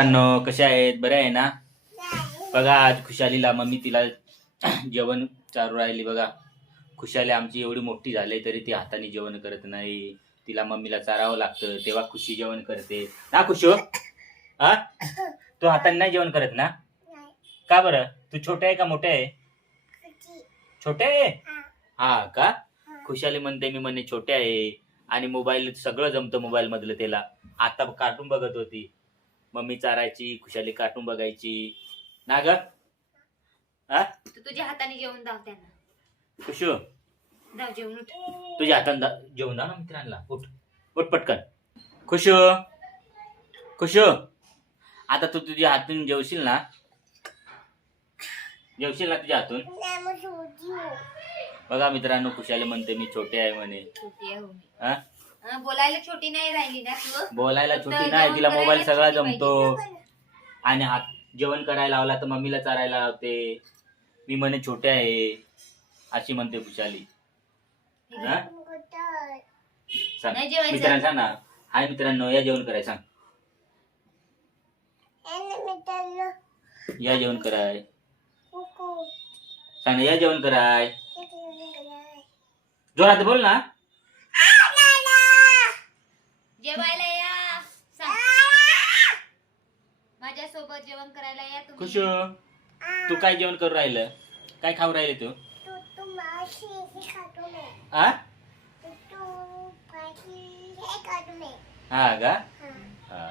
मित्रांनो, कशा आहेत? बऱ्या आहे ना? बघा आज खुशालीला मम्मी तिला जेवण चारू राहिली. बघा खुशाली आमची एवढी मोठी झाली तरी ती हाताने जेवण करत नाही. तिला मम्मीला चारावं लागतं तेव्हा खुशी जेवण करते ना. खुशो हा, तू हाताने नाही जेवण करत ना? का बरं? तू छोटे आहे का मोठे आहे? छोटे आहे. हा का? खुशाली म्हणते मी म्हणे छोटे आहे आणि मोबाईल सगळं जमतं मोबाईल मधलं त्याला. आता कार्टून बघत होती, मम्मी चारायची, खुशाली कार्टून बघायची ना ग. हा तू तुझ्या हाताने जेवण दाव त्यांना. खुशू दाव जेवण उठ. तुझ्या हाताने जेवण दाव ना मित्रांना. उठ उठ पटकन. खुशू खुशू आता तू तुझ्या हातून जेवशील ना? जेवशील ना तुझ्या हातून? बघा मित्रांनो, खुशाली म्हणते मी छोटे आहे म्हणे. छोटी आहे हो मी. हा बोलायला छोटी नाही राहिली ना तू. बोलायला फक्त छोटी नाही, तिला जेवण मोबाईल करायला सगळा छोटी जमतो. पाहिजे. आणि हात जेवण करायला लावला तर मम्मीला चारायला लावते. मी म्हणे छोटे आहे अशी म्हणते खुशाली. हा? सांग नाही जेवायचं. मित्रांनो, सांग ना. हाय मित्रांनो, या जेवण कराय सांग. या जेवण कराय सांग ना. या जेवण कराय जोरात बोल ना. जेवायला या. सांग. माझ्यासोबत जेवण करायला या तुम्ही. खुशू तू काय जेवण करू राहिलं? काय खाऊ राहिले तू? हा हा का? हा